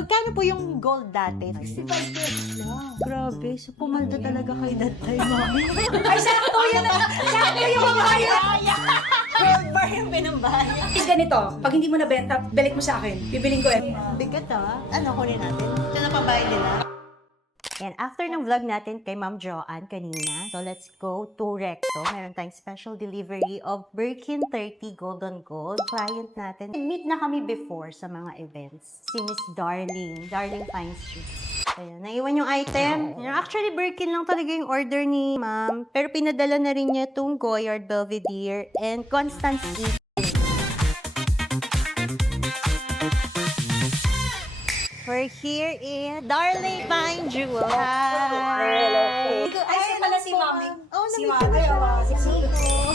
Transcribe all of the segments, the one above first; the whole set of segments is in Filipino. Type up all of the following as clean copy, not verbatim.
Magkano po yung gold dati? 65 pesos lang. Grabe, so pumaldo talaga kayo that time, mami. Ay, sakto yun na! Sakto yung mamaya! Gold bar yung binambaya. Is ganito, pag hindi mo nabenta, balik mo sa akin. Bibiling ko yan. Bigat ah. Ano kunin natin? Ito na pambayad nila. And after ng vlog natin kay Ma'am Joanne kanina, so let's go to Recto. Meron tayong special delivery of Birkin 30 Gold on Gold. Client natin. Meet na kami before sa mga events. Si Miss Darling Fine Street. Ayan, naiwan yung item. Actually, Birkin lang talaga yung order ni Ma'am. Pero pinadala na rin niya itong Goyard Belvedere and Constance E. We're here in Darling Fine Jewel. Hi! Ay, siya pala si Mami. Oh, Si nabigyan Mami, siya. si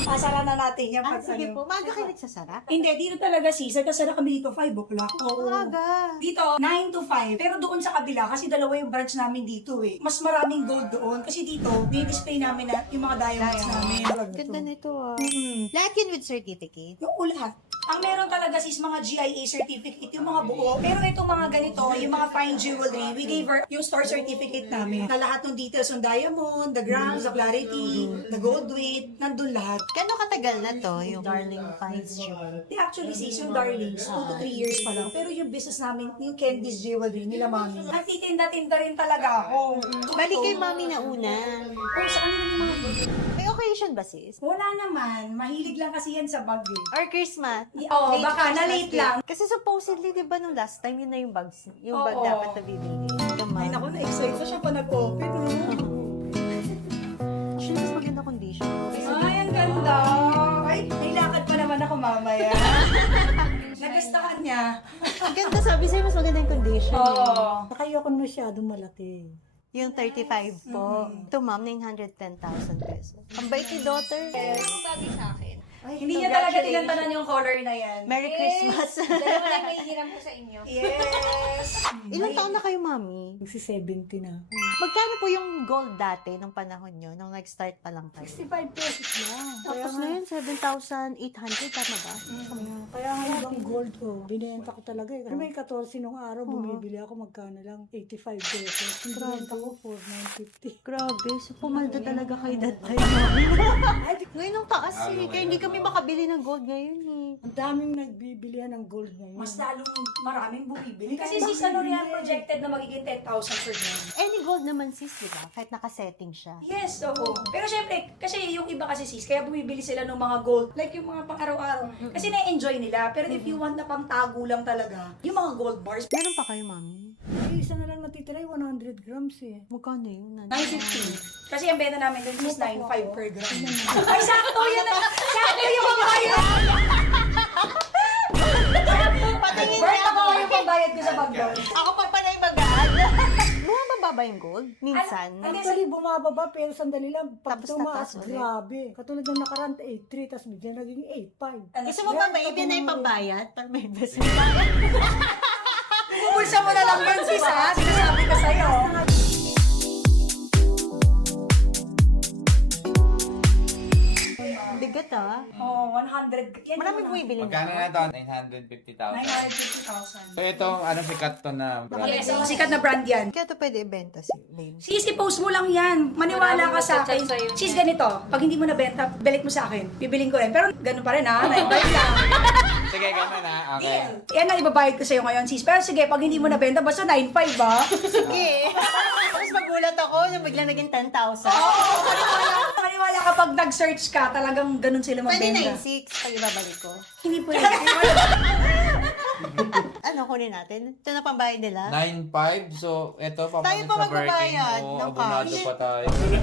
Pasara na natin yan. Ah, pag sige ano. po. Maaga kayo nagsasara? Hindi, dito talaga sis. Kasara kami dito 5 o'clock. Oo. Maaga. Dito, 9 to 5. Pero doon sa kabila, kasi dalawa yung branch namin dito eh. Mas maraming gold doon. Kasi dito, display namin na yung mga diamonds namin. Ganda nito ah. Mm. Lahat yun with certificate. Yung lahat. Ang meron talaga sis mga GIA certificate, yung mga buo. Pero itong mga ganito, yung mga fine jewelry, we gave her yung store certificate namin. Na lahat ng details ng diamond, the grams, the clarity, the gold weight, nandun lahat. Gano'ng katagal na to, yung Darling Fine Jewel? Di actually sis, yung darlings, 2 to 3 years pa lang. Pero yung business namin, yung Candice Jewelry, nila mami. Nagtitinda-tinda rin talaga ako. Balik kay Mami na una. Oh, sa kanila yung mga gold. May occasion ba sis? Wala naman. Mahilig lang kasi yan sa bag eh. Or Christmas? Oo, baka na-late Christmas lang. gift. Kasi supposedly, di ba nung last time, yun na yung bags. Yung bag Oo. dapat na bibili. Ay naku, na-excite na siya pa nag-open. Actually, mas maganda condition. Ay, ang ganda. Ay, nailakad pa naman ako mamaya. Nagustuhan niya. Ang ganda, sabi sa'yo, mas maganda yung condition. Oo. Ayoko masyadong malaki. Yung 35 po. Ito ma'am, 910,000 pesos. Ang bait ni daughter. Bagay sa akin. Hindi niya talaga tinantanan yung color na yan. Merry Christmas. Dalawa lang may hiram ko sa inyo. Yes. Ilang taon na kayo, mami? Magsi 70 na. Magkano po yung gold dati nung panahon nyo, nung nag-start pa lang kayo? 65 pesos lang. Tapos na yun, 7,800, tama ba? Kaya nga ibang gold ko, binenta ko talaga eh. May 14 nung araw, bumibili ako magkano lang, 85 pesos. Yung binenta ko, 4,950. Grabe, so pumaldo talaga kayo that time, mami. Ngayon nung taas eh, kaya hindi kami makabili ng gold ngayon eh. Ang daming nagbibilihan ng gold ngayon. Mas lalong maraming bumibili. Kasi sis, ano yan, projected na magiging 10,000 per gram. Any gold naman sis, di ba? Kahit nakasetting siya. Yes, oo. Pero syempre, kasi yung iba kasi sis, kaya bumibili sila ng mga gold, like yung mga pang-araw-araw. Kasi na-enjoy nila. Pero if you want na pang-tago lang talaga, yung mga gold bars, Meron pa kayo, mami? Ay, isa na lang natitira, 100 grams eh. Magkano yun? 950. Kasi ang benta namin dun is 9.5 per gram. Ay, sakto yun na! Sakto yung pambayad! Patingin Bert, niya ako yung pambayad ko sa bag doon. Ako pa pala yung mag-add. Bumababa ba yung gold? Minsan. Actually, bumababa, pero sandali lang. Pag Tapos tumaas, tataas ulit. grabe. Katulad ng nakaraan, 8.3, tapos bigla naging 8.5. Gusto mo ba maibin na yung pambayad? Para may investment. Pupulsa mo na lang yun, sis, ha? Sinasabi ko sa'yo. Bigat ah. Oh, 100. Yan Marami yung bumibili Magkano na. na ito? 950,000. 950,000. So itong ano sikat to na brand. Yes, so sikat na brand yan. Kaya ito pwede ibenta si babe. Sis, i-post mo lang yan. Maniwala ka sa akin. Maraming magchat-chat sa'yo. Sis, ganito. Pag hindi mo nabenta, balik mo sa akin. Bibiling ko rin. Pero ganun pa rin, ha? Naibalik lang. Sige, ganun na. Okay. Yan ang ibabayad ko sa'yo ngayon, sis. Pero sige, pag hindi mo nabenta, basta 9.5, ha? Sige. Tapos magulat ako nung biglang naging 10,000. Maniwala ka pag nag-search ka, talagang ganun sila Pwede magbenta. 9,600 pag ibabalik ko. Hindi pwede. Ano kunin natin? Ito na pambayad nila? 9.5. So ito Tayo papalit pa sa Birkin. magbabayad Oo, ng abonado cash. pa tayo. Sige.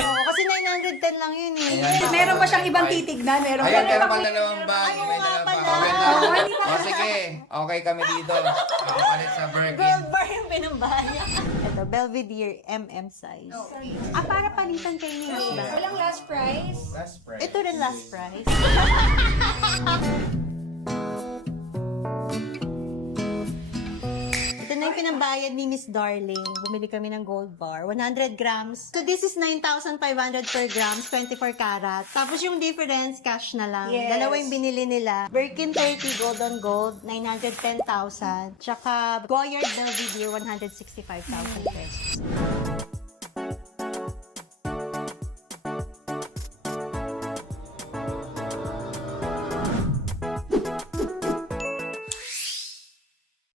Oo, kasi 910 lang yun eh. Ayan. Meron pa siyang ibang titignan. Meron Ayan, pa. meron pang dalawang bag. Ayaw May nga dalawang pala. bag. Okay Oo, na. hindi pa O sige, okay kami dito. Papalit sa Birkin. Gold bar yung binambaya. Ito, Belvedere MM size. Para palitan kayo ni Iba. Walang last price. Last price. Ito rin last price. Ito Yan na yung pinambayad ni Miss Darling. Bumili kami ng gold bar. 100 grams. So, this is 9,500 per grams, 24 karat. Tapos yung difference, cash na lang. Yes. Dalawa yung binili nila. Birkin 30 gold on gold, 910,000. Tsaka Goyard Belvedere, 165,000 pesos.